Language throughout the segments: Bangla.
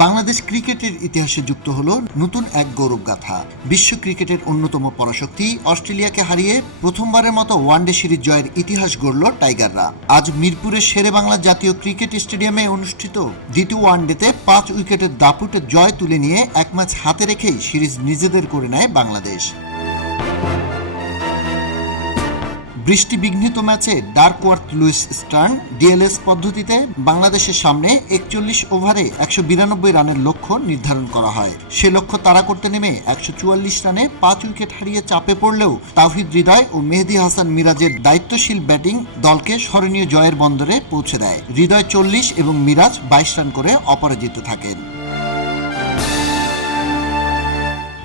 বাংলাদেশ ক্রিকেটের ইতিহাসে যুক্ত হলো নতুন এক গৌরবগাথা। বিশ্ব ক্রিকেটের অন্যতম পরাশক্তি অস্ট্রেলিয়াকে হারিয়ে প্রথমবারের মতো ওয়ানডে সিরিজ জয়ের ইতিহাস গড়ল টাইগাররা। আজ মিরপুরের শেরেবাংলা জাতীয় ক্রিকেট স্টেডিয়ামে অনুষ্ঠিত দ্বিতীয় ওয়ানডেতে 5 উইকেটের দাপুটে জয় তুলে নিয়ে এক ম্যাচ হাতে রেখেই সিরিজ নিজেদের করে নেয় বাংলাদেশ। বৃষ্টি বিঘ্নিত ম্যাচে ডার্কওয়ার্থ লুইস স্টার্ন ডিএলএস পদ্ধতিতে বাংলাদেশের সামনে 41 ওভারে 192 রানের লক্ষ্য নির্ধারণ করা হয়। সে লক্ষ্য তাড়া করতে নেমে 144 রানে 5 উইকেট হারিয়ে চাপে পড়লেও তাওহিদ হৃদয় ও মেহেদী হাসান মিরাজের দায়িত্বশীল ব্যাটিং দলকে স্মরণীয় জয়ের বন্দরে পৌঁছে দেয়। হৃদয় 40 এবং মিরাজ 22 রান করে অপরাজিত থাকেন।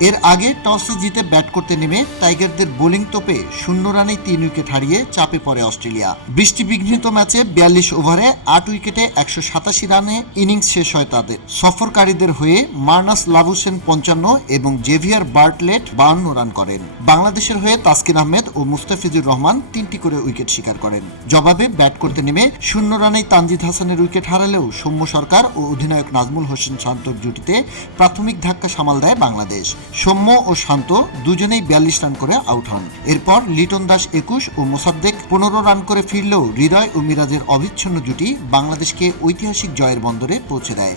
এর আগে টসে জিতে ব্যাট করতে নেমে টাইগারদের বোলিং তোপে 0 রানে 3 উইকেট হারিয়ে চাপে পড়ে অস্ট্রেলিয়া। বৃষ্টি বিঘ্নিত ম্যাচে 42 ওভারে 8 উইকেটে 187 রানে ইনিংস শেষ হয় তাদের। সফরকারীদের হয়ে মার্নাস লাবুসেন 55 এবং জেভিয়ার বার্টলেট 52 রান করেন। বাংলাদেশের হয়ে তাসকিন আহমেদ ও মুস্তাফিজুর রহমান 3টি করে উইকেট শিকার করেন। জবাবে ব্যাট করতে নেমে 0 রানেই তানজিদ হাসানের উইকেট হারালেও সৌম্য সরকার ও অধিনায়ক নাজমুল হোসেন শান্তর জুটিতে প্রাথমিক ধাক্কা সামাল দেয় বাংলাদেশ। সৌম্য ও শান্ত দুজনেই 42 রান করে আউট হন। এরপর লিটন দাস 21 ও মোসাদ্দেক 15 রান করে ফিরলেও হৃদয় ও মিরাজের অবিচ্ছিন্ন জুটি বাংলাদেশকে ঐতিহাসিক জয়ের বন্দরে পৌঁছে দেয়।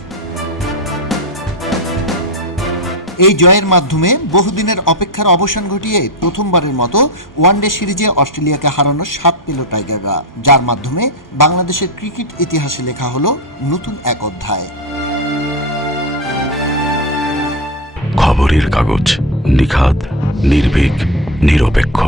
এই জয়ের মাধ্যমে বহুদিনের অপেক্ষার অবসান ঘটিয়ে প্রথমবারের মতো ওয়ানডে সিরিজে অস্ট্রেলিয়াকে হারানোর স্বাদ পেল টাইগাররা, যার মাধ্যমে বাংলাদেশের ক্রিকেট ইতিহাসে লেখা হলো নতুন এক অধ্যায়। খবরের কাগজ, নিখাত, নির্ভীক, নিরপেক্ষ।